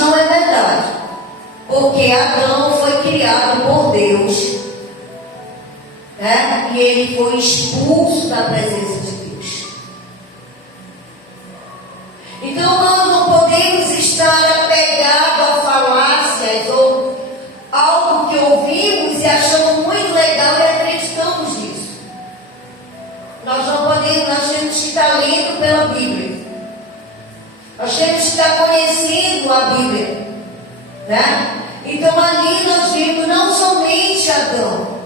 não é verdade. Porque Adão foi criado por Deus, né? E ele foi expulso da presença de Deus. Então nós não podemos estar apegados a falácias ou algo que ouvimos e achamos muito legal e acreditamos nisso. Nós não podemos, nós temos que estar lendo pela Bíblia. Nós temos que estar conhecendo a Bíblia, né? Então ali nós vimos não somente Adão,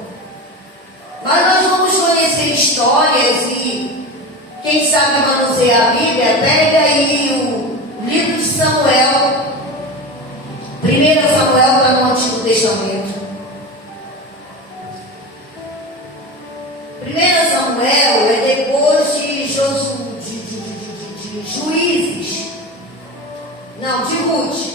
mas nós vamos conhecer histórias e quem sabe manusear a Bíblia, pega aí o livro de Samuel, 1 Samuel está no Antigo Testamento. 1 Samuel é depois de Juízes, não, de Ruth.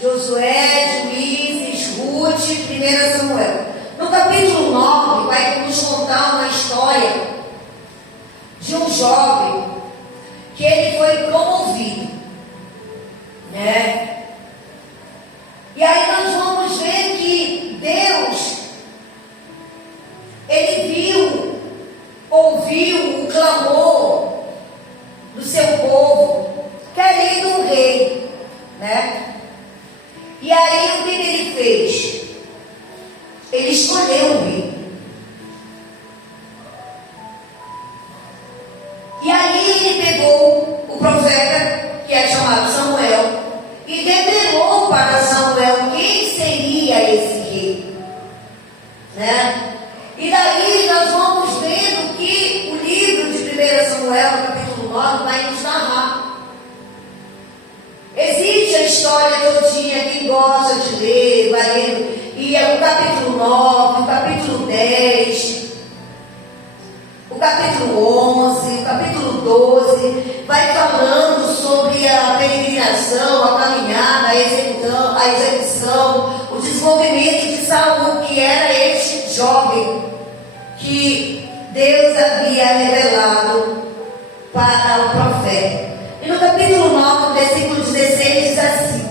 Josué, Juízes, Ruth, 1 Samuel. No capítulo 9 vai nos contar uma história de um jovem que ele foi promovido, né? E aí nós vamos ver que Deus, ele viu, ouviu o clamor do seu povo, querendo um rei, né? E aí o que ele fez? Ele escolheu um rei. E aí ele pegou o profeta, que é chamado Samuel, e revelou para Samuel quem seria esse rei, né? E daí nós vamos vendo que o livro de 1 Samuel, capítulo 9, vai nos narrar. Existe a história todinha, quem gosta de ler, vai lendo. E é o capítulo 9, o capítulo 10, o capítulo 11, o capítulo 12, vai falando sobre a peregrinação, a caminhada, a execução, o desenvolvimento de Saul, que era este jovem que Deus havia revelado para o profeta. E no capítulo 9, versículo 16, diz assim: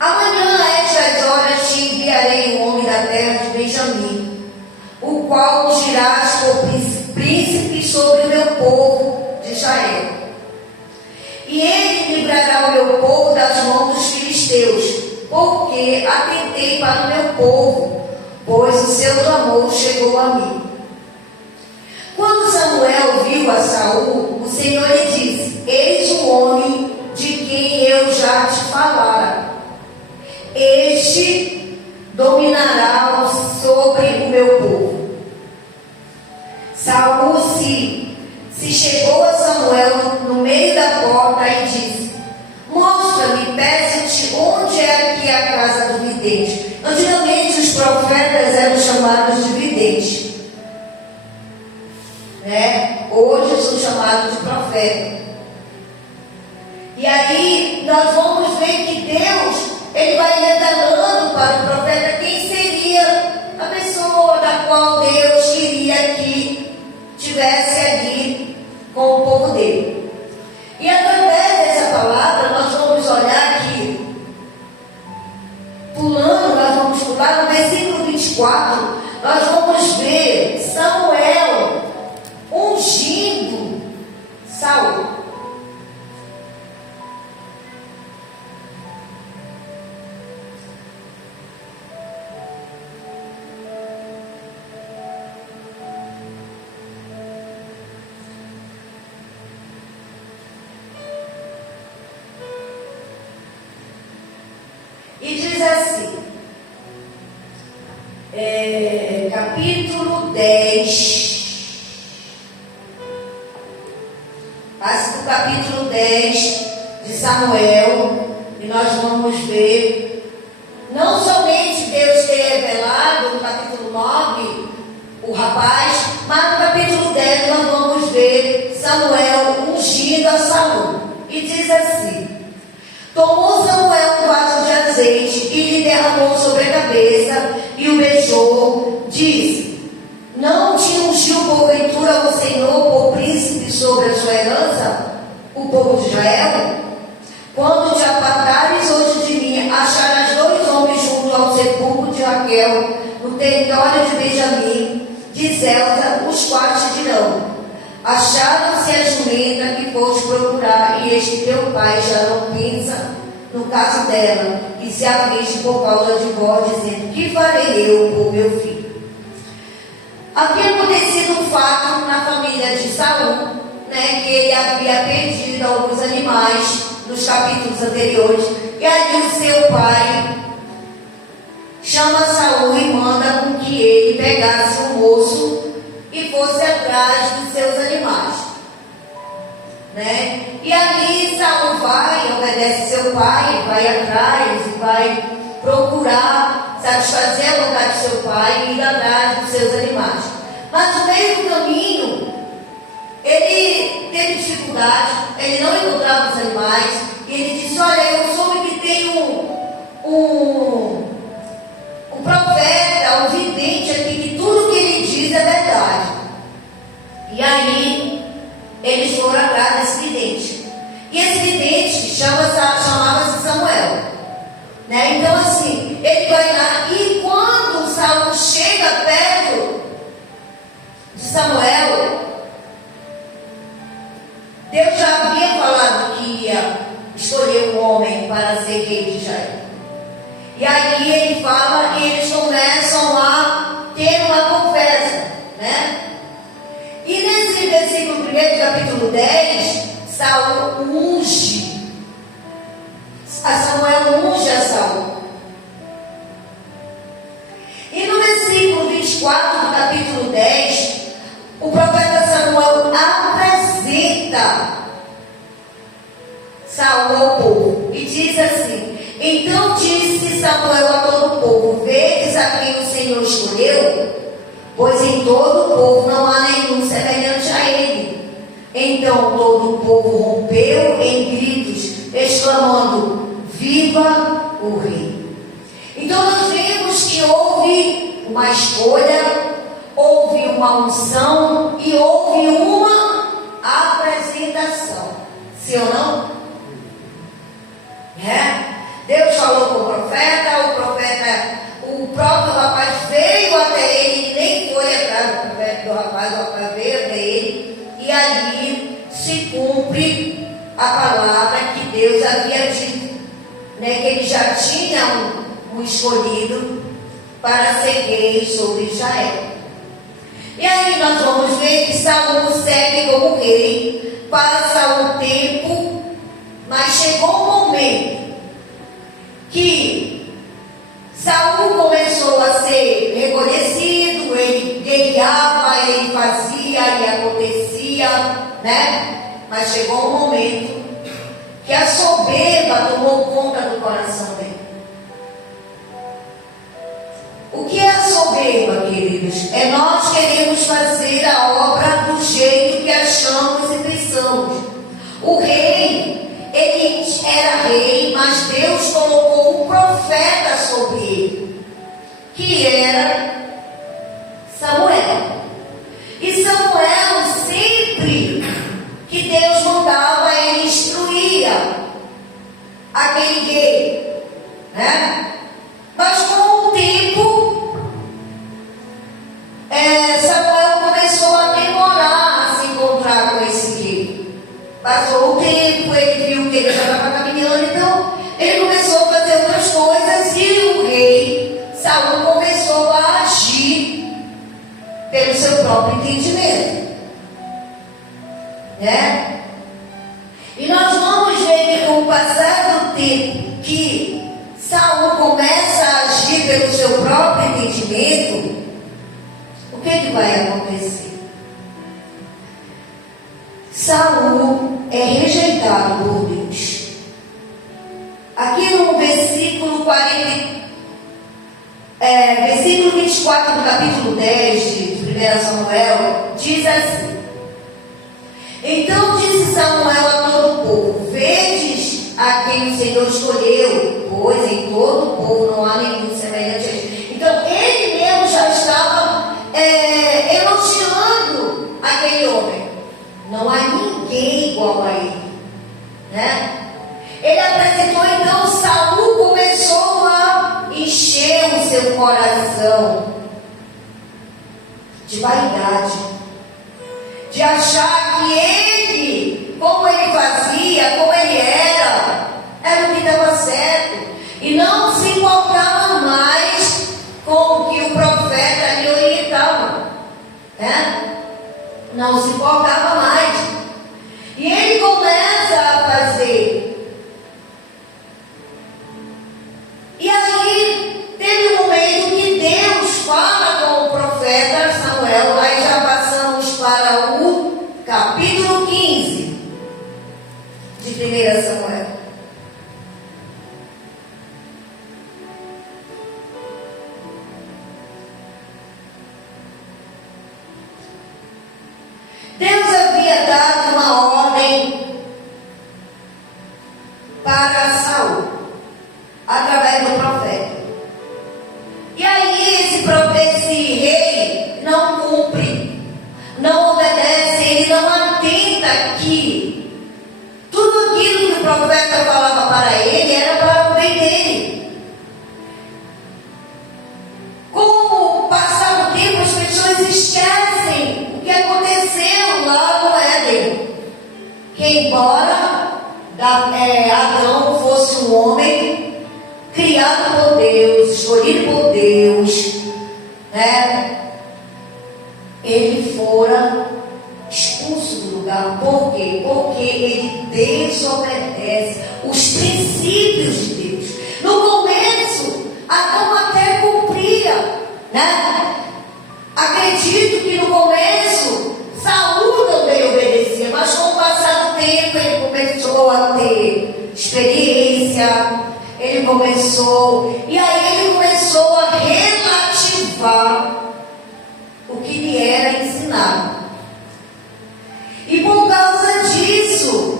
amanhã a estas horas te enviarei um homem da terra de Benjamim, o qual ungirás por príncipe sobre o meu povo de Israel. E ele livrará o meu povo das mãos dos filisteus, porque atentei para o meu povo, pois o seu clamor chegou a mim. Quando Samuel viu a Saul, o Senhor lhe disse: eis o homem de quem eu já te falara. Este dominará sobre o meu povo. Saul se chegou a Samuel no meio da porta e disse: mostra-me, peço-te, onde é aqui a casa do vidente. Antigamente os profetas eram chamados de videntes, né? Hoje são chamados de profeta. E aí nós vamos ver que Deus, ele vai revelando para o profeta quem seria a pessoa da qual Deus queria que tivesse ali com o povo dele. E através dessa palavra nós vamos olhar aqui, pulando, nós vamos pular no versículo 24, nós vamos ver Samuel ungindo Saul. E diz assim, capítulo 10, passa do capítulo 10 de Samuel, e nós vamos ver, não somente Deus ter revelado no capítulo 9 o rapaz, mas no capítulo 10 nós vamos ver Samuel ungindo a Saul. E diz assim: tomou Samuel um vaso de azeite e lhe derramou sobre a cabeça e o beijou, disse: não o povo de Israel, quando te apartares hoje de mim, acharás 2 homens junto ao sepulcro de Raquel, no território de Benjamim, de Zelta, os quais te dirão: acharam-se a jumenta que foste procurar, e este teu pai já não pensa no caso dela, e se aflige por causa de vós, dizendo: que farei eu por meu filho? Havia acontecido um fato na família de Saul, que ele havia perdido alguns animais nos capítulos anteriores, e ali o seu pai chama Saul e manda com que ele pegasse um moço e fosse atrás dos seus animais, E ali Saul vai, obedece seu pai, vai atrás e vai procurar satisfazer a vontade de seu pai e ir atrás dos seus animais. Mas no meio do caminho ele teve dificuldade, ele não encontrava os animais, e ele disse: olha, eu soube que tem um profeta, um vidente aqui, que tudo que ele diz é verdade. E aí eles foram atrás desse vidente. E esse vidente chamava-se Samuel. Então assim, ele vai lá, e quando Saul chega perto de Samuel, Deus já havia falado que ia escolher um homem para ser rei de Israel. E aí ele fala, e eles começam a ter uma conversa, E nesse versículo 1 do capítulo 10, Saul unge, Samuel unge a Saul. E no versículo 24 do capítulo 10, o profeta Samuel apresenta Saul ao povo e diz assim: então disse Samuel a todo o povo: vedes a quem o Senhor escolheu? Pois em todo o povo não há nenhum semelhante a ele. Então todo o povo rompeu em gritos, exclamando: viva o rei! Então nós vemos que houve uma escolha, houve uma unção e houve uma apresentação. Sim ou não? Deus falou com o profeta, o próprio rapaz veio até ele, nem foi atrás do rapaz, o rapaz veio até ele, e ali se cumpre a palavra que Deus havia dito, que ele já tinha um escolhido para ser rei sobre Israel. E aí nós vamos ver que Saul segue como rei, passa o tempo, mas chegou um momento que Saul começou a ser reconhecido, ele guerreava, ele fazia e acontecia, Mas chegou um momento que a soberba tomou conta do coração dele. O que é a soberba, queridos? É nós queremos fazer a obra do jeito que achamos e pensamos. O rei, ele era rei, mas Deus colocou um profeta sobre ele, que era Samuel. E Samuel, sempre que Deus mandava, ele instruía aquele rei, Mas com o tempo, Samuel começou a demorar a se encontrar com esse rei. Passou o tempo, ele viu que ele já estava caminhando, então ele começou a fazer outras coisas, e o rei Saul começou a agir pelo seu próprio entendimento, E nós vamos ver que com o passar do tempo que Saul começa a agir pelo seu próprio entendimento, o que vai acontecer? Saul é rejeitado por Deus. Aqui no versículo 24 do capítulo 10 de 1 Samuel, diz assim: então disse Samuel a todo o povo: vedes a quem o Senhor escolheu, pois em todo o povo não há nenhum semelhante a ele. Então ele mesmo já estava elogiando aquele homem. Não há ninguém igual a ele. né? Ele apresentou, então Saul começou a encher o seu coração de vaidade, de achar que ele, como ele fazia, como ele era o que dava certo, e não se importava mais com o que o profeta lhe orientava, né? Não se importava mais. E ele começa a fazer. E aí teve um momento que Deus fala com o profeta Samuel. Aí já passamos para o capítulo 15 de 1 Samuel. Deus havia dado uma ordem para Saul, através do profeta. E aí esse rei não cumpre, não obedece, ele não atenta que tudo aquilo que o profeta falava para ele era para o bem dele. Com o passar do tempo, as pessoas esquecem o que aconteceu lá no Éden. Que embora Adão fosse um homem criado por Deus, escolhido por Deus, né? Ele fora expulso do lugar. Por quê? Porque ele desobedece os princípios de Deus. No começo, Adão até cumpria, né? Acredito que no começo Saul também obedecia, mas com o passar do tempo ele começou a ter experiência, e aí ele começou a relativar o que lhe era ensinado. E por causa disso,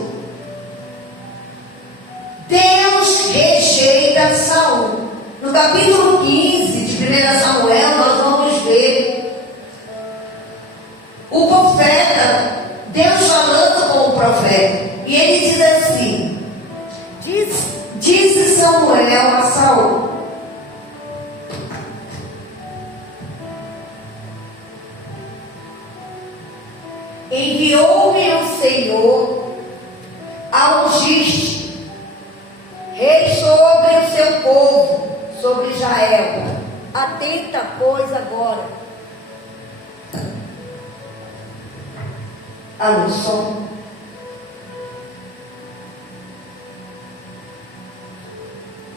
Deus rejeita Saul. No capítulo 15 de 1 Samuel, nós vamos ver o profeta, Deus falando com o profeta. E ele diz assim: disse Samuel a Saul: enviou-me o Senhor a ungir-te rei sobre o seu povo, sobre Israel. Atenta, pois, agora ao som.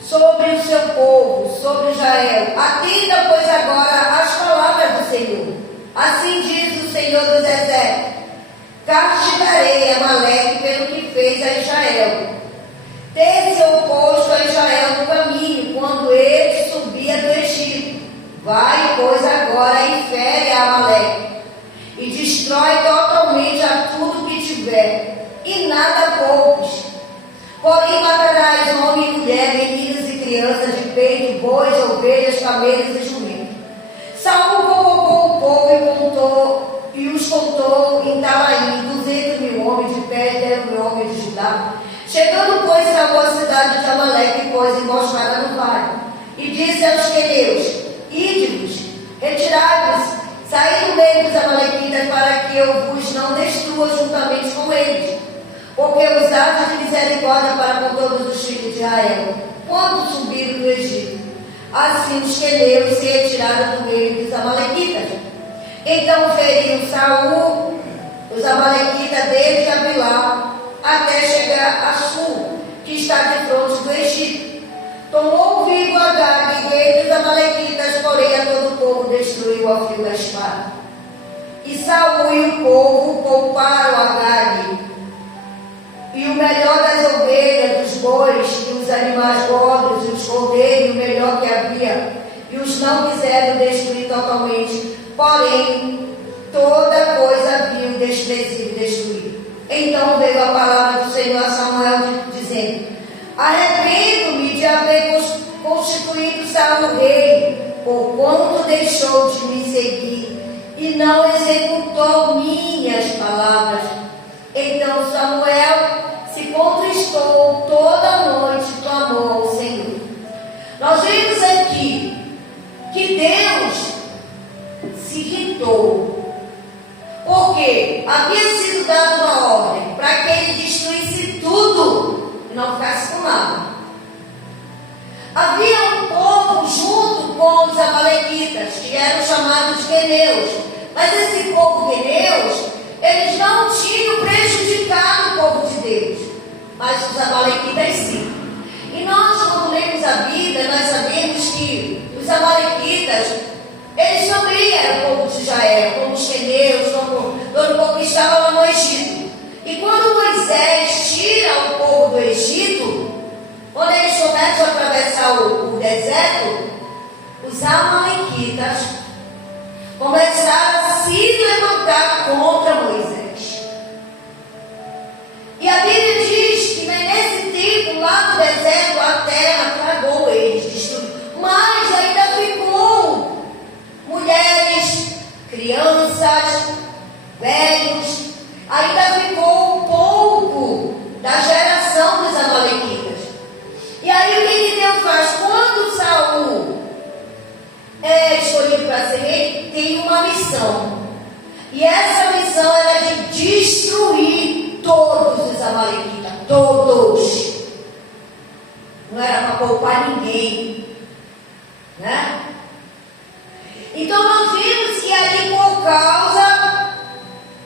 Sobre o seu povo, sobre Israel. Atenta, pois, agora as palavras do Senhor. Assim diz o Senhor dos Exércitos: castigarei Amaleque pelo que fez a Israel. Ter-se oposto a Israel no caminho, quando ele subia do Egito. Vai, pois, agora e fere a Amaleque, e destrói totalmente a tudo que tiver, e nada poupes. Porém matarás homem e mulher, meninos e crianças, de peito, bois, ovelhas, camelos e jumentos. Saul convocou o povo e os contou em Talaim, 200.000 homens de pé, 10.000 homens de Judá. Chegando, pois, Saul à cidade de Amaleque, pôs emboscada no vale, e disse aos queneus: ide-vos, retirai-vos, saí do meio dos amalequitas, para que eu vos não destrua juntamente com eles, porque os atos de misericórdia para com todos os filhos de Israel, quando subiram do Egito. Assim os queneus se retiraram do meio dos amalequitas. Então feriu Saul os amalequitas desde Avilá até chegar a Sul, que está de frente do Egito. Tomou vivo Agag, rei dos amalequitas, porém a todo o povo destruiu ao fio da espada. E Saul e o povo pouparam Agag, e o melhor das ovelhas, dos bois, e os animais gordos, e os cordeiros, o melhor que havia, e os não quiseram destruir totalmente, porém toda coisa haviam desprezível destruído. Então veio a palavra do Senhor a Samuel, dizendo: arrependo-me de haver constituído Saul rei, porquanto deixou de me seguir e não executou minhas palavras. Então Samuel se contristou se irritou, porque havia sido dada uma ordem para que ele destruísse tudo e não ficasse com nada. Havia um povo junto com os amalequitas, que eram chamados queneus. Mas esse povo queneus, eles não tinham prejudicado o povo de Deus, mas os amalequitas sim. E nós, quando lemos a Bíblia, nós sabemos que os amalequitas, eles também eram o povo de Israel, como os queneus, quando conquistavam lá no Egito. E quando Moisés tira o povo do Egito, quando eles começam a atravessar o deserto, os amalequitas começaram a se levantar contra Moisés. E a Bíblia diz que nesse tempo, lá no deserto, a terra tragou eles, destruiu. Mas ainda ficou mulheres, crianças, velhos, ainda ficou um pouco da geração dos amalequitas. E aí o que Deus faz? Quando Saul é escolhido para ser rei, tem uma missão. E essa missão era de destruir todos os amalequitas. Todos. Não era para poupar ninguém. Né? Então nós vimos que ali, por causa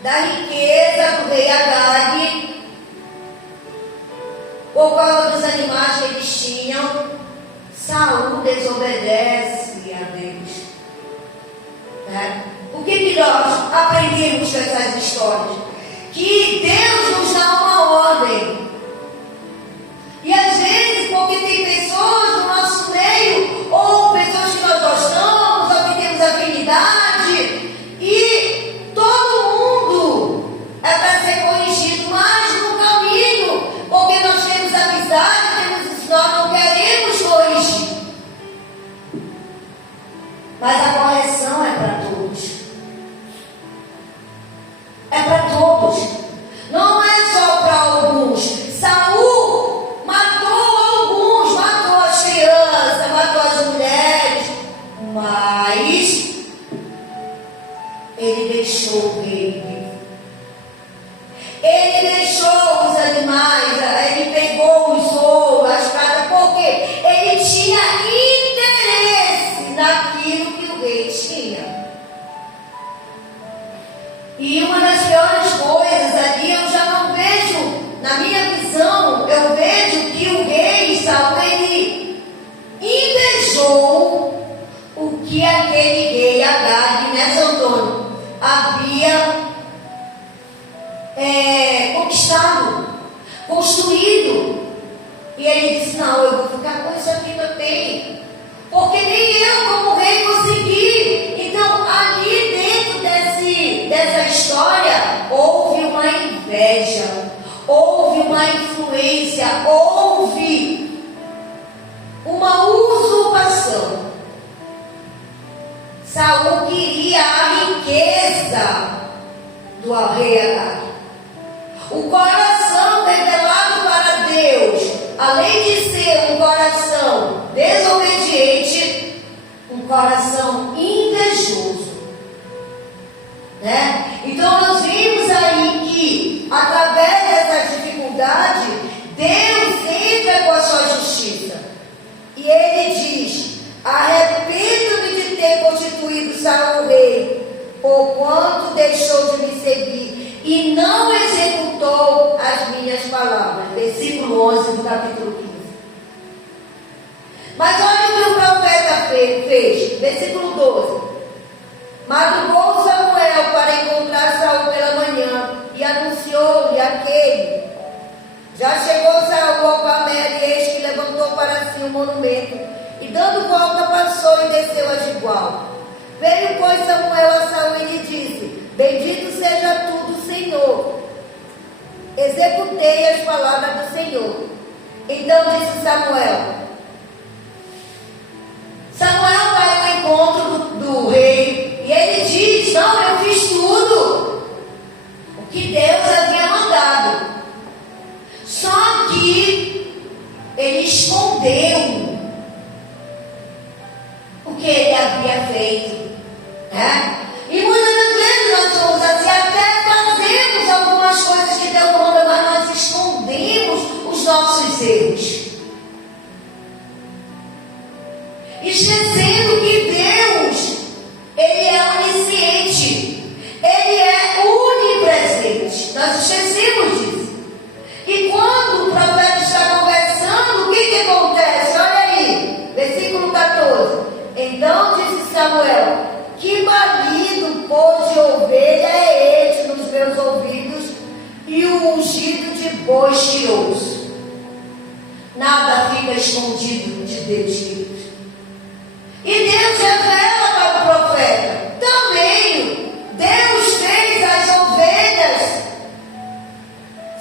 da riqueza do rei Agag, por causa dos animais que eles tinham, Saul desobedece a Deus. Né? O que nós aprendemos com essas histórias? Que Deus nos dá uma ordem. E às vezes, porque tem pessoas no nosso meio, ou pessoas que nós gostamos, ou que temos afinidade, e todo mundo é para ser corrigido, mas no caminho, porque nós temos amizade, nós não queremos corrigir. Mas a correção é para todos. É para todos. Não é só para alguns. Saul matou alguns, matou as crianças, matou as mulheres, mas ele deixou o rei vivo. Ele deixou os animais, ele pegou os ouros, as pratas, porque ele tinha interesse naquilo que o rei tinha. E uma das piores coisas ali, eu já não vejo, na minha visão, eu vejo que o rei Saul, ele invejou o que aquele rei Agag, né, São Antônio, havia conquistado, construído. E ele disse: não, eu vou ficar com isso aqui também, porque nem eu como rei consegui. Então ali dentro dessa história houve uma inveja, houve uma influência, houve uma usurpação. Saul queria a riqueza do rei Agag. O coração revelado para Deus, além de ser um coração desobediente, um coração invejoso, né? Então nós vimos aí que através dessa dificuldade, Deus entra com a sua justiça. E ele diz: arrependo-me de ter constituído Saul rei, porquanto deixou de me seguir e não executou as minhas palavras. Versículo 11 do capítulo 15. Mas olha o que o profeta fez. Versículo 12. Madrugou Samuel para encontrar Saul pela manhã e anunciou-lhe aquele. Já chegou Saul ao Carmelo, e eis que levantou para si um monumento, e dando volta passou e desceu a Gilgal. Veio, pois, Samuel a Saul e lhe disse: bendito seja tu do Senhor. Executei as palavras do Senhor. Então disse Samuel vai ao encontro do rei, e ele diz: não, eu fiz tudo o que Deus havia mandado. Só que ele escondeu o que ele havia feito, né? pois tirou-os. Nada fica escondido de Deus, queridos. E Deus revela para o profeta. Também Deus fez as ovelhas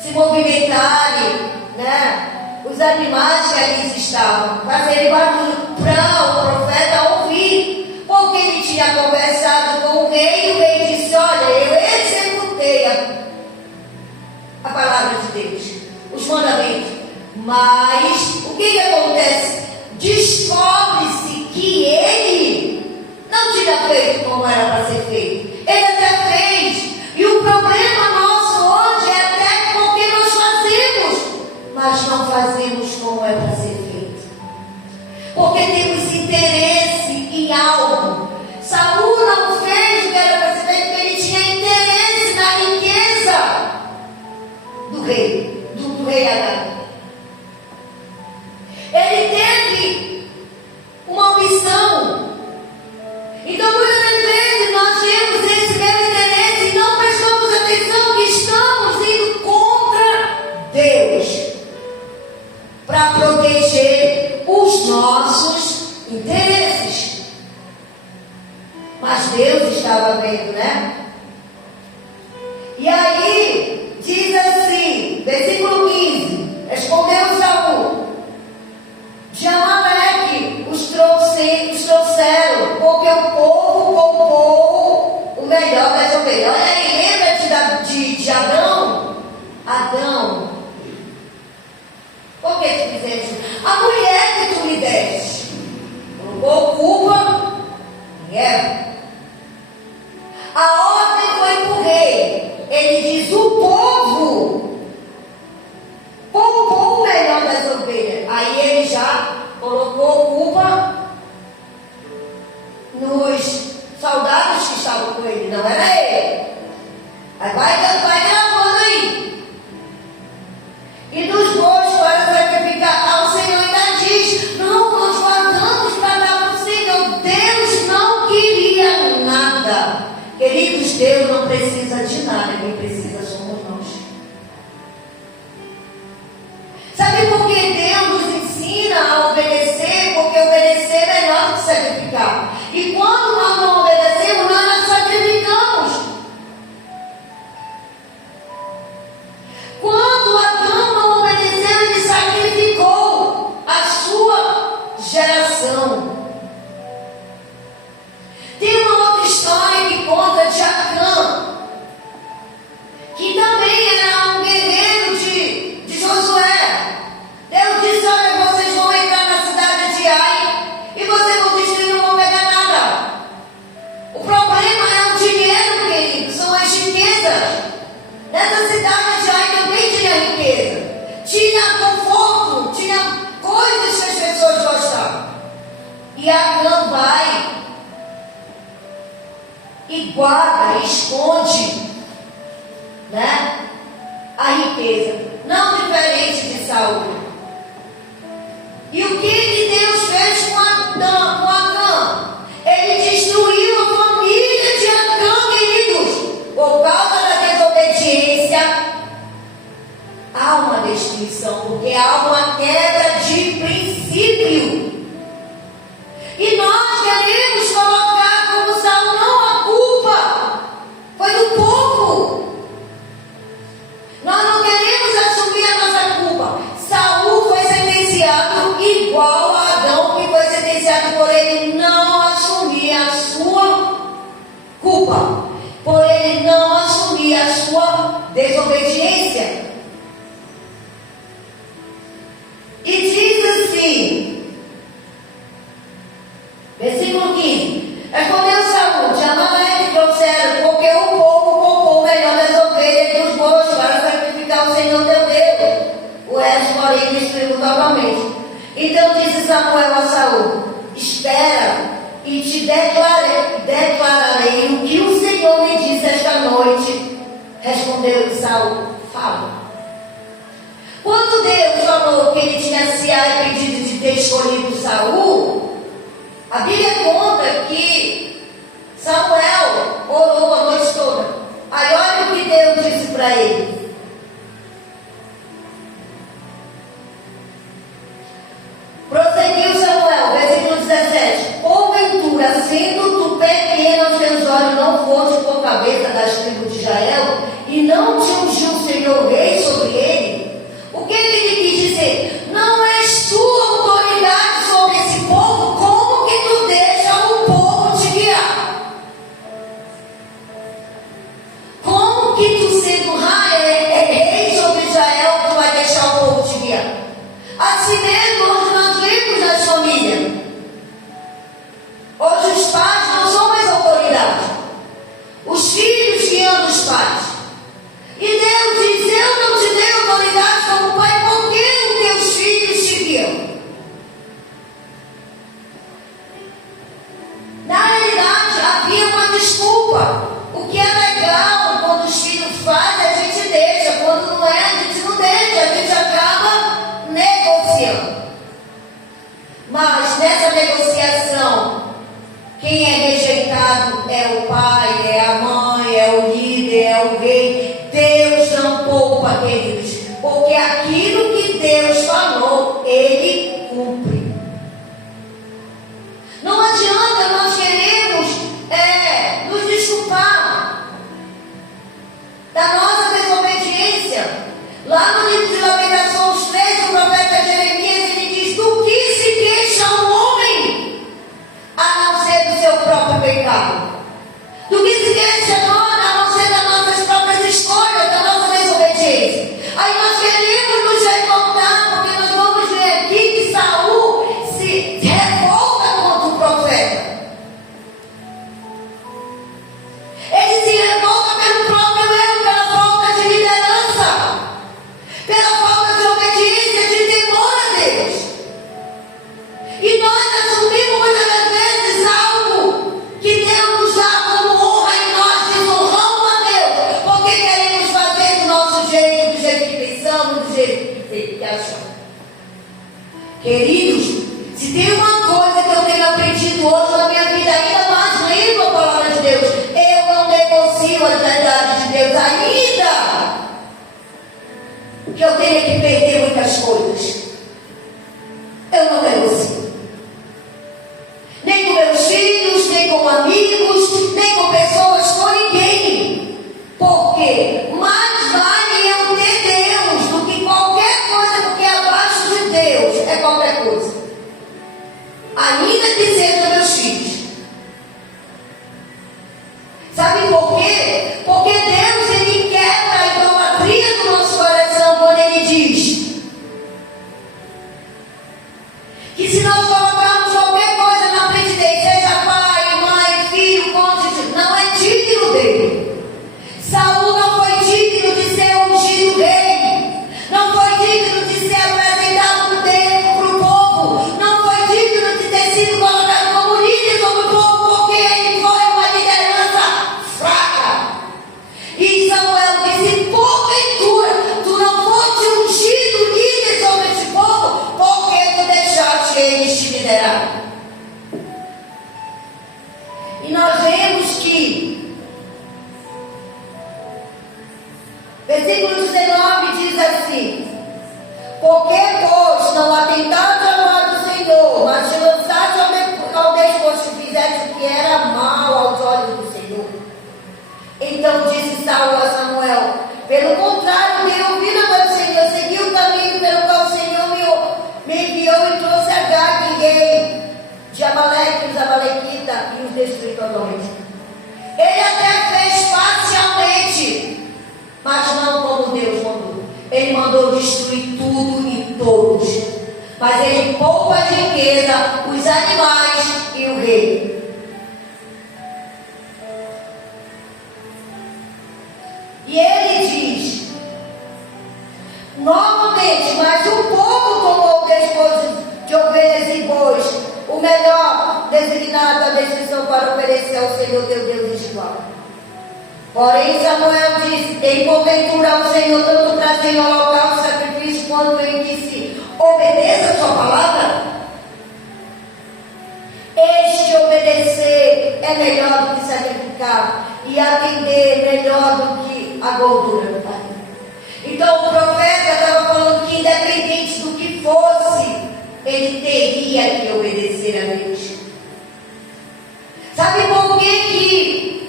se movimentarem, né? Os animais que ali estavam, fazerem barulho para o profeta ouvir, porque ele tinha conversado com o rei, e o rei disse: olha, eu executei a palavra de Deus, os mandamentos. Mas o que acontece? Descobre-se que ele não tinha feito como era para ser feito. Ele até fez. E o problema nosso hoje é até porque nós fazemos, mas não fazemos como é para ser feito. Porque temos interesse em algo. Saul não fez o que era para ser feito porque ele tinha interesse na riqueza do rei Agag. Ele teve uma ambição. Então, muitas vezes nós temos esse mesmo interesse e não prestamos atenção que estamos indo contra Deus para proteger os nossos interesses. Mas Deus estava vendo, né? E aí, diz assim, versículo 15: respondeu Saul: de Amaleque os trouxeram, porque o povo poupou o melhor das ovelhas. Olha aí, lembra-te de Adão? Adão, por que tu fizeste? A mulher que tu me deste colocou culpa em Eva. A ordem foi para o rei. Ele diz: o povo poupou o melhor das ovelhas. Aí ele já colocou culpa nos soldados que estavam com ele, não era ele. Aí vai gravando aí. E dos bois para sacrificar ao Senhor ainda diz: não, nós guardamos para dar para o Senhor. Deus não queria nada. Queridos, Deus não precisa de nada. Quem precisa somos nós. Sabe por que Deus nos ensina a obedecer? Porque obedecer é melhor do que sacrificar. E quando nós não obedecemos, nós não sacrificamos. Quando Adão não obedeceu, ele sacrificou a sua geração. Tem uma outra história que conta de Acã, que também era um guerreiro de Josué. Deus disse: olha, vocês vão entrar na cidade de Ai e vocês vão destruir, não vão pegar nada. O problema é o dinheiro, querido, são as riquezas. Nessa cidade de Ai também tinha riqueza, tinha conforto, tinha coisas que as pessoas gostavam. E Acã vai e guarda, esconde, né, a riqueza, não diferente de Saul. E o que Deus fez com Acã? Ele destruiu a família de Acã, queridos. Por causa da desobediência, há uma destruição, porque há uma quebra de princípio. E nós queremos colocar como Saul: não, a culpa foi do povo. Nós não queremos assumir a nossa culpa. Saul foi sentenciado igual a Adão, que foi sentenciado por ele não assumir a sua culpa, por ele não assumir a sua desobediência. E diz assim, versículo 15: respondeu Saul: de Amaleque trouxeram, porque o povo poupou o melhor das ovelhas e dos bois para sacrificar ao Senhor teu Deus. O resto, porém, destruiu totalmente. Então disse Samuel a Saul: espera, e te declararei o que o Senhor me disse esta noite. Respondeu Saul: fala. Quando Deus falou que ele tinha se arrependido de ter escolhido Saul, a Bíblia conta que Samuel orou a noite toda. Aí olha o que Deus disse para ele: Assim mesmo, hoje nós vemos nas famílias. Hoje os pais não são mais autoridade. Os filhos guiando os pais. E Deus diz: eu não te dei autoridade como pai, porque os teus filhos te guiam. Na realidade, havia uma desculpa. O que é legal quando os filhos fazem, a gente deixa. Quando não é, a gente não deixa. A gente acaba negociando. Mas nessa negociação, quem é rejeitado é o pai, é a mãe, é o líder, é o rei. Deus não poupa, queridos. Porque aquilo que Deus falou, Ele cumpre. Não adianta nós queremos nos desculpar da nossa desobediência. Lá no livro de Lamentações 3, o profeta Jeremias, ele diz: do que se queixa um homem, a não ser do seu próprio pecado? Do que se queixa nós, a não ser das nossas próprias escolhas, da nossa desobediência? Aí nós queremos nos revoltar, porque nós vamos ver aqui que Saul se revolta contra o profeta. Ele se revolta pelo próprio erro, pela falta de liderança, pela falta de obediência, de temor a Deus. E nós assumimos muitas das vezes algo que Deus nos dá como honra e nós desonramos a Deus, porque queremos fazer do nosso jeito, do jeito que pensamos, do jeito que achamos. Queridos, se tem uma coisa que eu tenho aprendido hoje na minha vida, ainda mais lendo a palavra de Deus, eu não negocio as verdades de Deus ainda que eu tenha que perder muitas coisas. Eu não negocio. Nem com meus filhos, nem com amigos, nem com pessoas, com ninguém. Porque mais vale eu ter Deus do que qualquer coisa, porque abaixo de Deus é qualquer coisa. Ainda que sejam meus filhos. Sabe por quê? Porque Deus, Ele quebra a idolatria do nosso coração quando Ele diz que se nós colocarmos qualquer coisa na frente dele, seja pai, mãe, filho, cônjuge, não é digno dele. Saul não foi digno de ser ungido rei, não foi digno de ser apresentado para o povo, não foi digno de ter sido colocado como líder sobre o povo, porque ele foi uma liderança fraca. E Samuel disse: porventura tu não foste ungido líder sobre esse povo, porque tu deixaste eles te liderar. E nós vemos que versículo 19 diz assim: porque, pois, não atentaste ao nome do Senhor, mas te lançaste ao despojo e fizeste o que era mal aos olhos do Senhor. Então disse Saul a Samuel: pelo contrário, tenho ouvido a voz do Senhor, segui o caminho pelo qual o Senhor me enviou e trouxe Agag, rei de Amaleque, os amalequitas, e os destruiu totalmente. Ele até fez parcialmente, mas não como Deus mandou. Ele mandou destruir tudo e todos. Mas ele poupa de riqueza os animais e o rei. E ele diz novamente: mas o povo tomou o despojo de ovelhas e bois, o melhor designado à descrição para oferecer ao Senhor teu Deus igual. Porém Samuel disse: em porventura ao Senhor tanto trazer ao local o sacrifício, quando ele disse: obedeça a sua palavra? Este obedecer é melhor do que sacrificar, e atender melhor do que a gordura do pai. Então o profeta estava falando que independente do que fosse, ele teria que obedecer a Deus. Sabe por que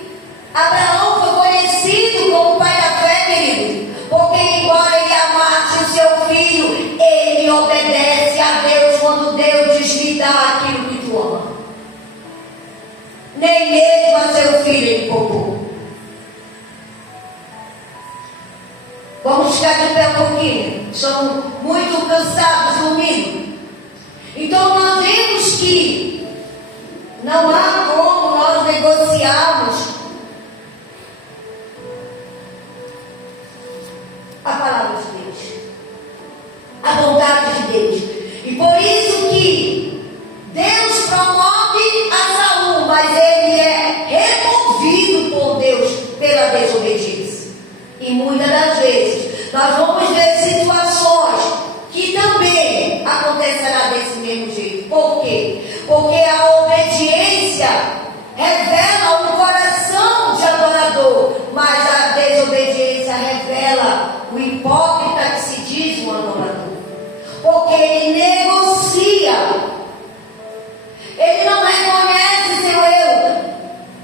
Abraão foi conhecido como pai da fé, querido? Porque embora ele amasse o seu filho, ele obedece a Deus quando Deus diz: me dá aquilo que tu ama. Nem mesmo a seu filho ele poupou. Vamos ficar de pé um pouquinho. estamos muito cansados, dormindo. Então nós vemos que não há como nós negociarmos a palavra de Deus, a vontade de Deus. E por isso que Deus promove a Saul, mas ele é removido por Deus pela desobediência. E muitas das vezes nós vamos ver situações que também acontecerá desse mesmo jeito. Por quê? Porque a obediência revela um coração de adorador, mas a desobediência revela o hipócrita que se diz um adorador. Porque ele negocia, ele não reconhece seu erro.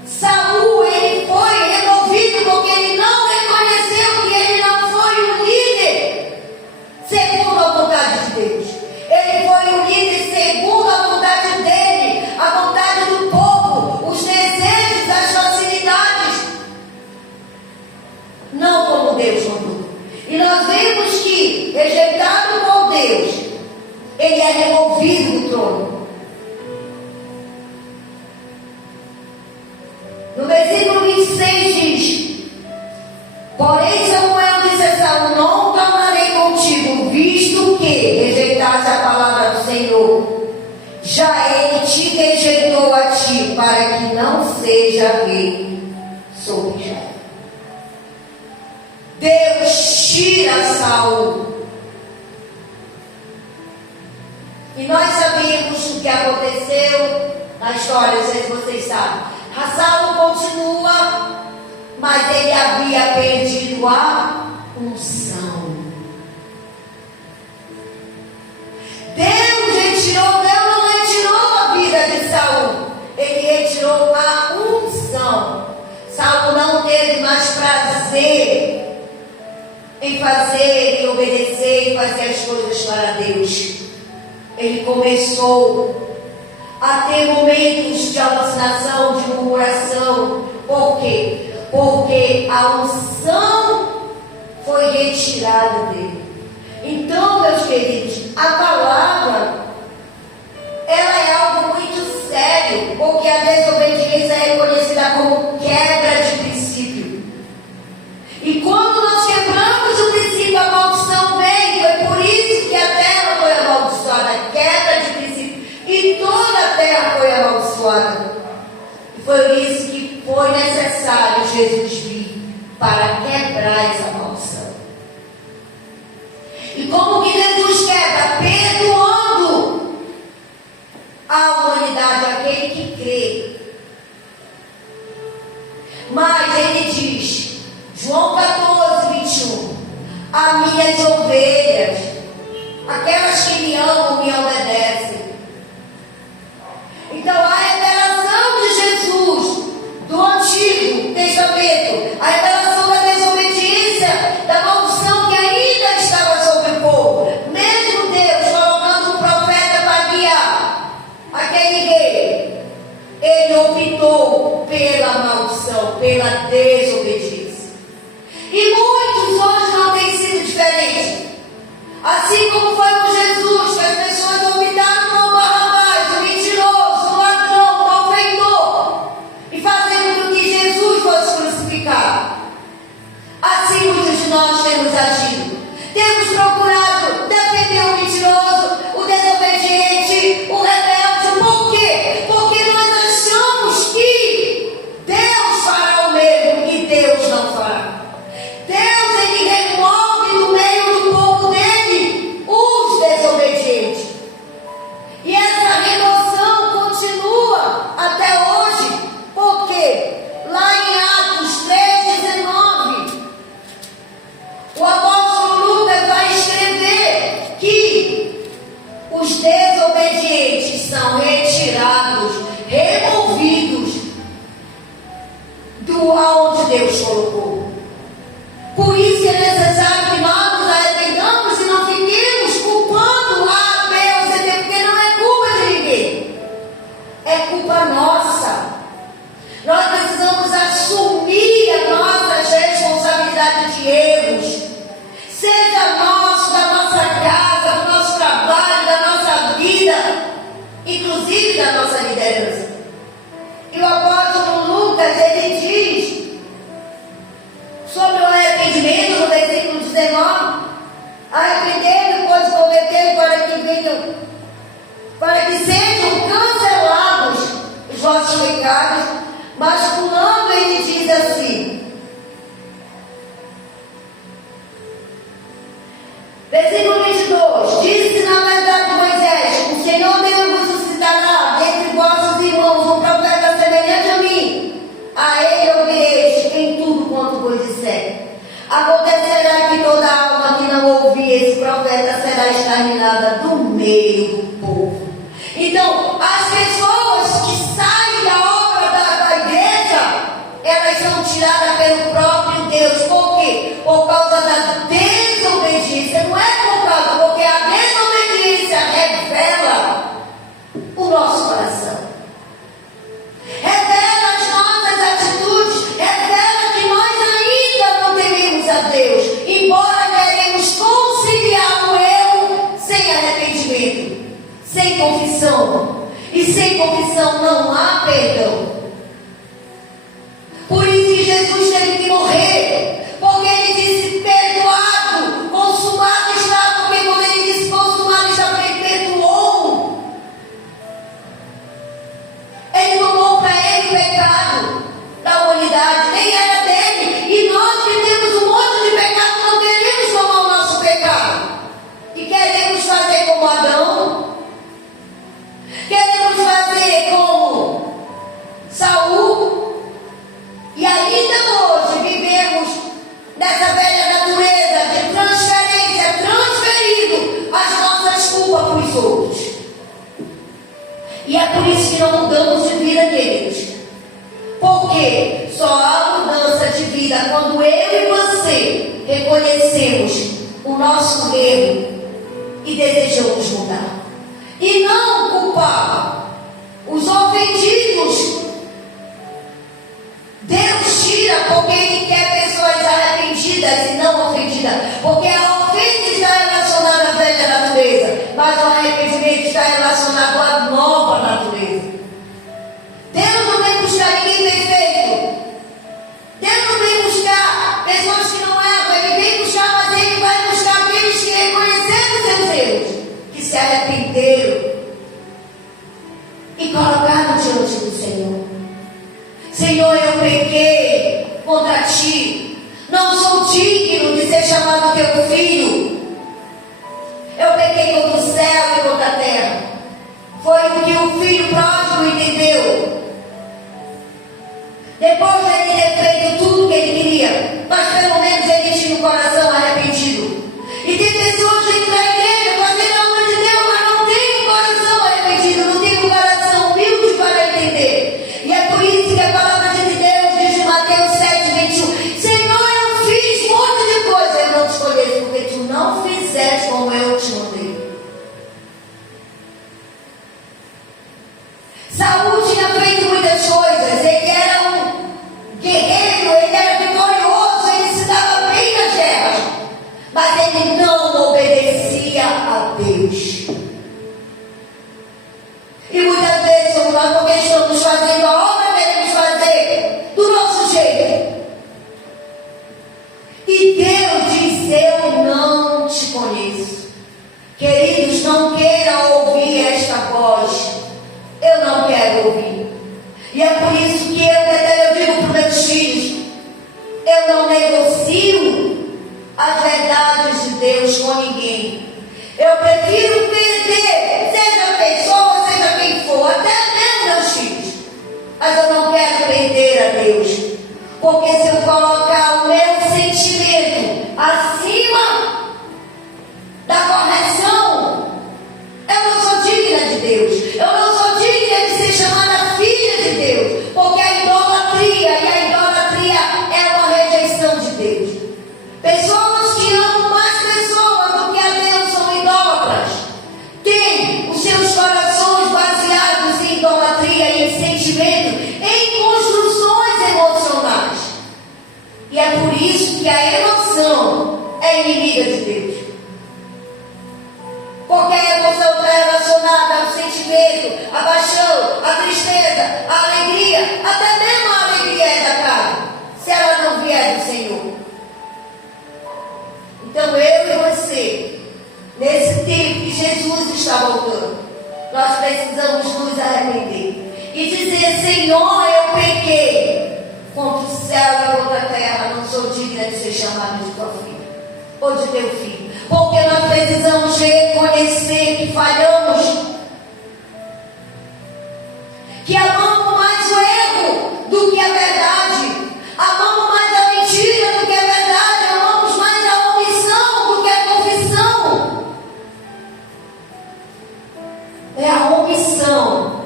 Saul, ele foi removido porque ele não reconheceu que ele não foi um líder segundo a vontade de Deus. Ele foi um líder segundo a vontade dele, a vontade do povo, os desejos, as facilidades, não como Deus mandou. E nós vemos que, rejeitado por Deus, ele é removido do trono. No versículo 26 diz: porém Samuel disse a Saul: não tornarei contigo, visto que rejeitaste a palavra do Senhor. Já ele te rejeitou a ti, para que não seja rei sobre Israel. Deus tira Saul. E nós sabemos o que aconteceu na história, não sei se vocês sabem. Saul continua, mas ele havia perdido a unção. Deus não retirou a vida de Saul, ele retirou a unção. Saul não teve mais prazer em fazer, em obedecer, em fazer as coisas para Deus. Ele começou a ter momentos de alucinação, de murmuração. Por quê? Porque a unção foi retirada dele. Então, meus queridos, a palavra, ela é algo muito sério, porque a desobediência é reconhecida como quebra de princípio. E quando nós quebramos o princípio, a maldição vem. Foi por isso que a terra foi amaldiçoada, quebra de princípio. E toda a terra foi amaldiçoada. E foi isso que foi necessário Jesus vir para quebrar essa maldição. E como que Jesus quebra? Perdoando a humanidade, aquele que crê. Mas ele diz, João 14, 21, as minhas ovelhas, aquelas que me amam, me obedecem. Então a revelação de Jesus do Antigo Testamento, a revelação da desobediência, da maldição que ainda estava sobre o povo, mesmo Deus colocando um profeta para guiar aquele rei, ele optou pela maldição, pela desobediência. E muitos hoje não têm sido diferentes. Assim como foi com Jesus, que as pessoas optaram por Barrabás, o mentiroso, o ladrão, o malfeitor, e fazendo com que Jesus fosse crucificado. Assim muitos de nós temos agido. Temos procurado defender o mentiroso, o desobediente, o rebelde. Por quê? Porque nós achamos que Deus fará o mesmo e Deus não fará. Deus, ele remove no meio do povo dele os desobedientes. E essa remoção continua até hoje. Porque lá em Atos 3,19, o apóstolo Lucas vai escrever que os desobedientes são retirados, removidos do aonde Deus colocou. Por isso é necessário que nós nos arrependamos e não fiquemos culpando A, B ou C, porque não é culpa de ninguém, é culpa nossa. Nós precisamos assumir as nossas responsabilidades de erros, seja nosso, da nossa na nossa liderança. E o apóstolo Lucas, ele diz sobre o arrependimento no versículo 19: arrependei-vos, pois convertei, para que sejam cancelados os vossos pecados. Mas pulando, ele diz assim, versículo 22: disse na verdade Moisés: o Senhor Deus vos suscitará dentre vossos irmãos um profeta semelhante a mim, a ele ouvireis em tudo quanto vos disser. Acontecerá que toda alma que não ouvir esse profeta será exterminada do meio do povo. Então, as pessoas que saem da obra da igreja, elas são tiradas pelo próprio Deus. Por quê? Por causa da desobediência. Não é por causa, porque a desobediência revela o nosso coração, revela as nossas atitudes, revela que nós ainda não tememos a Deus, embora queremos conciliar o erro sem arrependimento, sem confissão. E sem confissão não há perdão. Por isso que Jesus teve que morrer, porque ele disse: perdoado, consumado está. Porque quando ele disse consumado está, ele perdoou. Ele tomou para ele o pecado da humanidade, nem era dele. E nós que temos um monte de pecado, não queremos tomar o nosso pecado, e queremos fazer como Adão, queremos fazer como Saul. E ainda hoje vivemos nessa velha natureza de transferência, transferindo as nossas culpas para os outros. E é por isso que não mudamos de vida, queridos. Porque só há mudança de vida quando eu e você reconhecemos o nosso erro e desejamos mudar. E não culpar os ofendidos. Deus tira porque Ele quer pessoas arrependidas e não ofendidas. Porque a ofensa está relacionada à velha natureza, mas o arrependimento está relacionado à nova natureza. Deus não vem buscar ninguém perfeito. Deus não vem buscar pessoas que não erram. Ele vem buscar, mas Ele vai buscar aqueles que reconheceram seus erros, que se arrependeram e colocaram diante do Senhor. Senhor, eu pequei contra ti, não sou digno de ser chamado teu filho. Eu pequei contra o céu e contra a terra. Foi o que o filho pródigo entendeu. Depois de ele ter feito tudo o que ele queria, mas pelo menos ele tinha o coração arrependido. E tem pessoas dentro da igreja fazendo a obra de Deus, mas não tem o coração arrependido, não tem o coração humilde para entender. E é por isso que a palavra de Deus diz em Mateus 7:21: Senhor, eu fiz um monte de coisa, eu não te escolhi, porque tu não fizeste como eu te mandei. Saúl tinha feito muitas coisas, ele era um guerreiro, ele era vitorioso, ele se dava bem nas guerras, mas ele não obedecia a Deus. E muitas vezes somos nós, porque estamos fazendo a obra que queremos fazer do nosso jeito. E Deus diz: eu não te conheço. Queridos, não queiram ouvir esta voz. Eu não quero ouvir. E é por isso que eu digo para os meus filhos: eu não negocio as verdades de Deus com ninguém. Eu prefiro perder, seja pessoa, seja quem for, até mesmo meus filhos. Mas eu não quero perder a Deus. Porque se eu colocar o meu sentimento acima da correção, eu não sou digna de Deus. Eu não sou digna de ser chamada filha de Deus. Porque a idolatria é uma rejeição de Deus. Pessoas que amam mais pessoas do que a Deus são idólatras. Têm os seus corações baseados em idolatria e em sentimento, em construções emocionais. E é por isso que a emoção é inimiga de Deus. Porque a emoção está relacionada ao sentimento, à paixão, que é do Senhor. Então eu e você, nesse tempo que Jesus está voltando, nós precisamos nos arrepender e dizer: Senhor, eu pequei contra o céu e contra a terra, não sou digna de ser chamado de tua filha ou de teu filho. Porque nós precisamos reconhecer que falhamos, que amamos mais o erro do que a verdade, amamos mais a mentira do que a verdade, amamos mais a omissão do que a confissão. É a omissão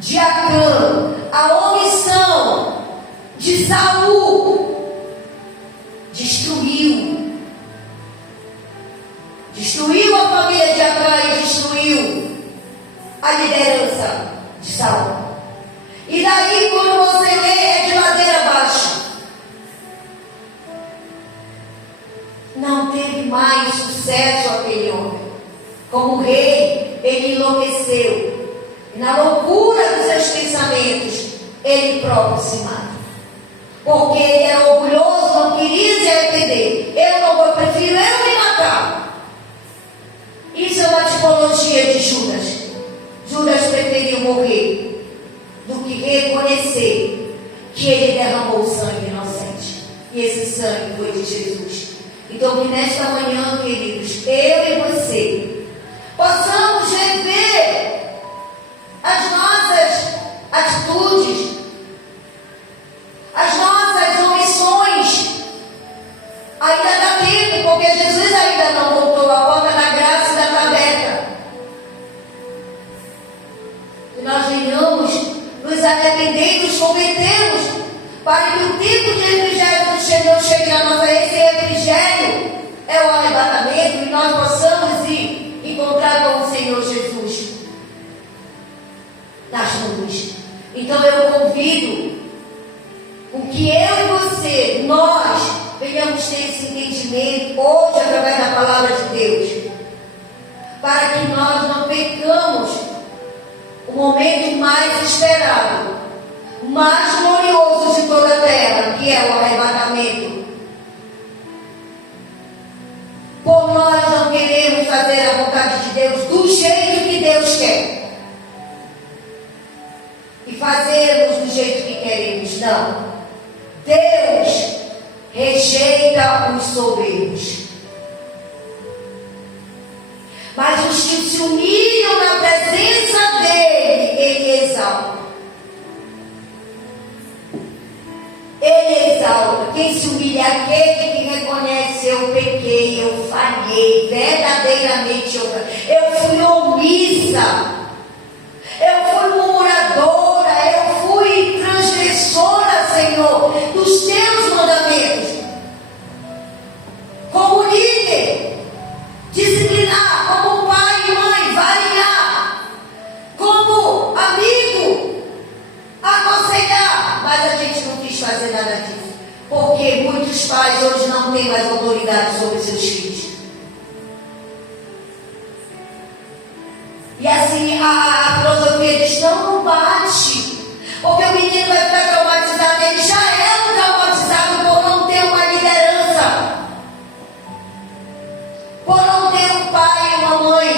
de Acã, a omissão de Saul destruiu a família de Acã e destruiu a liderança de Saul. E daí, quando você lê, é de ladeira abaixo. Não teve mais sucesso aquele homem. Como rei, ele enlouqueceu. E na loucura dos seus pensamentos, ele próprio se mata. Porque ele era orgulhoso, não queria se arrepender. Eu prefiro eu me matar. Isso é uma tipologia de Judas. Judas preferiu morrer do que reconhecer que ele derramou sangue inocente. E esse sangue foi de Jesus. Então que nesta manhã, queridos, eu e você possamos rever as nossas atitudes, as nossas omissões. Ainda dá tempo, porque Jesus ainda não voltou. A porta da graça ainda está aberta. Que nós venhamos nos arrepender e nos convertermos, para que o tempo de refrigério do Senhor chegue na nossa vida. Esse refrigério é o arrebatamento, e nós possamos ir encontrar com o Senhor Jesus nas nuvens. Então eu convido com que eu e você, nós venhamos ter esse entendimento hoje através da palavra de Deus, para que nós não percamos o momento mais esperado, mais glorioso de toda a terra, que é o arrebatamento. Por nós não queremos fazer a vontade de Deus do jeito que Deus quer e fazermos do jeito que queremos. Não. Deus rejeita os soberbos, mas os que se humilham na presença dele, ele exalta. Ele exalta. Quem se humilha é aquele que reconhece: eu pequei, eu falhei, verdadeiramente eu fui omissa, eu fui murmuradora, eu fui transgressora, Senhor, dos teus mandamentos. Como líder, disciplinar, como pai e mãe, variar, como amigo, aconselhar, mas a gente não quis fazer nada disso, porque muitos pais hoje não têm mais autoridade sobre seus filhos. E assim a filosofia diz: não bate, porque o menino vai ficar traumatizado. Ele já é um traumatizado por não ter uma liderança, por não ter um pai e uma mãe.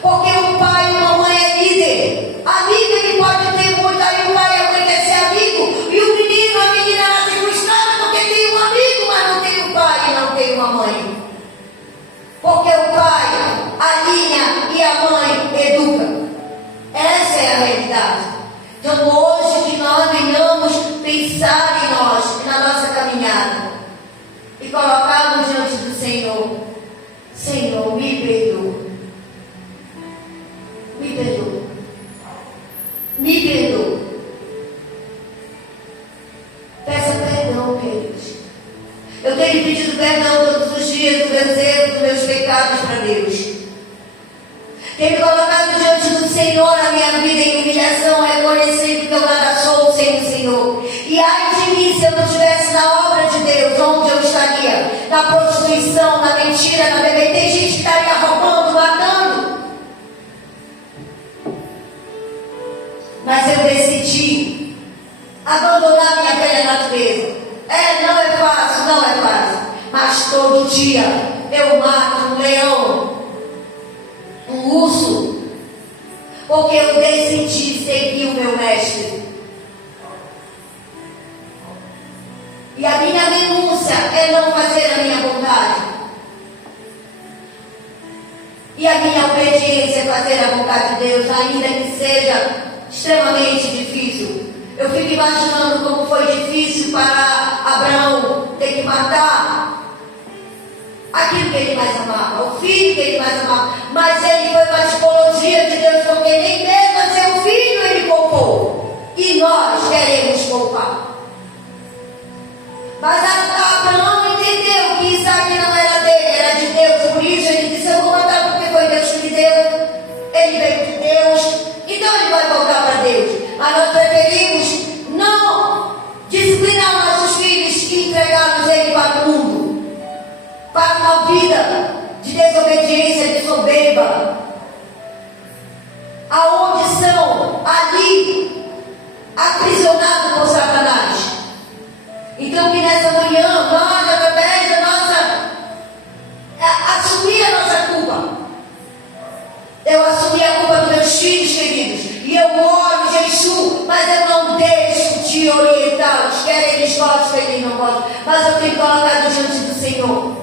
Porque um pai e uma mãe é líder. Amigo ele pode ter muito, aí o pai e a mãe quer ser amigo, e o menino, a menina nasce frustrada porque tem um amigo, mas não tem um pai e não tem uma mãe. Porque o pai alinha e a mãe educa. Essa é a realidade. Então hoje que nós venhamos pensar em nós, na nossa caminhada, e colocarmos diante do Senhor: Senhor, me perdoa. Me perdoa. Me perdoa. Peça perdão, queridos. Eu tenho pedido perdão todos os dias dos meus erros, dos meus pecados para Deus. Tenho colocado diante do Senhor a minha vida em humilhação, reconhecendo que eu nada sou sem o Senhor. E ai de mim se eu não estivesse na obra de Deus, onde eu estaria? Na prostituição, na mentira, na bebida. Tem gente que estaria roubando, matando. Mas eu decidi abandonar minha velha natureza. Não é fácil, não é fácil. Mas todo dia eu mato um leão, um urso, porque eu decidi seguir o meu mestre. E a minha renúncia é não fazer a minha vontade. E a minha obediência é fazer a vontade de Deus, ainda que seja extremamente difícil. Eu fico imaginando como foi difícil para Abraão ter que matar aquilo que ele mais amava, o filho que ele mais amava. Mas ele foi uma tipologia de Deus, porque nem mesmo a seu filho ele poupou. E nós queremos poupar. Mas Abraão entendeu que Isaac não era dele, era de Deus. Por isso ele disse: eu vou matar porque foi Deus que me deu. Ele veio de Deus, então ele vai voltar para Deus. Mas nós preferimos não disciplinar nossos filhos e entregarmos ele para o mundo, para uma vida de desobediência, de soberba, aonde são ali aprisionados por Satanás. Então que nessa manhã nós, através da nossa assumir a nossa culpa. Eu assumi a culpa dos meus filhos, queridos, e eu oro Jesus, mas eu não deixo de orientá-los, quer eles gostem, quer eles não gostem, mas eu tenho colocado diante do Senhor.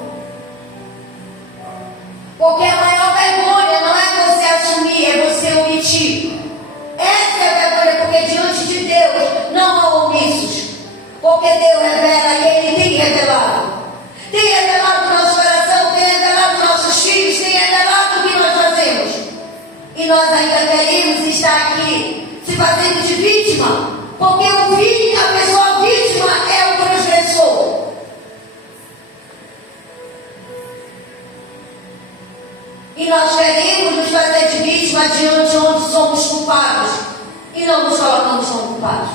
Porque a maior vergonha não é você assumir, é você omitir. Essa é a vergonha, porque diante de Deus não há omissos. Porque Deus revela e Ele tem revelado. Tem revelado o nosso coração, tem revelado nossos filhos, tem revelado o que nós fazemos. E nós ainda queremos estar aqui se fazendo de vítima. Porque o filho, a pessoa vítima é o transgressor. E nós queremos nos fazer de vítima diante onde somos culpados. E não nos colocamos como culpados.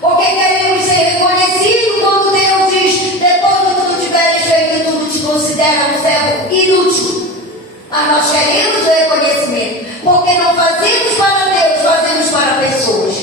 Porque queremos ser reconhecidos quando Deus diz: depois de tudo tiveres feito, tudo te considera um servo inútil. Mas nós queremos o reconhecimento, porque não fazemos para Deus, fazemos para pessoas.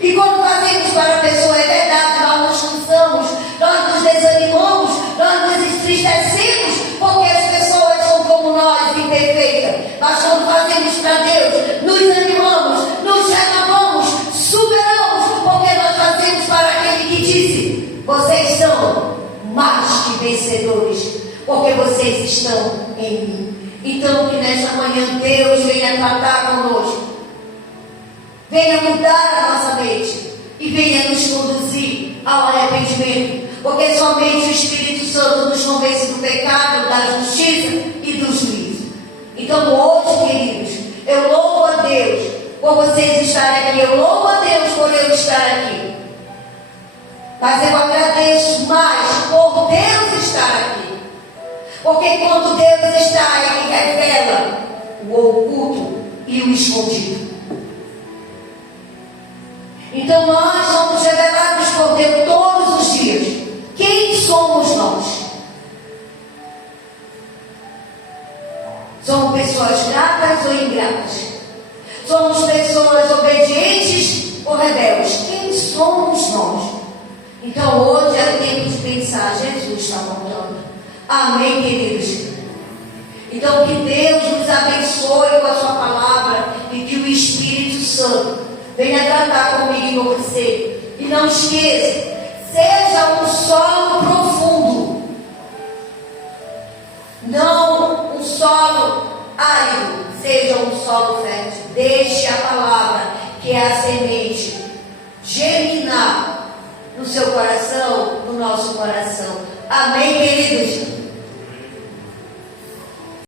E quando fazemos para pessoa, é verdade, nós nos cansamos, nós nos desanimamos, nós nos entristecemos, porque as pessoas são como nós, imperfeitas. Mas quando fazemos para Deus, nos animamos, nos renovamos, superamos, porque nós fazemos para aquele que disse: vocês são mais que vencedores, porque vocês estão em mim. Então que nesta manhã Deus venha tratar conosco, venha mudar a nossa mente e venha nos conduzir ao arrependimento, porque somente o Espírito Santo nos convence do pecado, da justiça e do juízo. Então hoje, queridos, eu louvo a Deus por vocês estarem aqui, eu louvo a Deus por eu estar aqui, mas eu agradeço mais por Deus estar aqui. Porque quando Deus está, Ele revela o oculto e o escondido. Então nós somos revelados por Deus todos os dias. Quem somos nós? Somos pessoas gratas ou ingratas? Somos pessoas obedientes ou rebeldes? Quem somos nós? Então hoje é tempo de pensar: Jesus está voltando. Amém, queridos? Então que Deus nos abençoe com a sua palavra e que o Espírito Santo venha tratar comigo e com você. E não esqueça, seja um solo profundo, não um solo árido, seja um solo fértil. Deixe a palavra, que é a semente, germinar no seu coração, no nosso coração. Amém, queridos?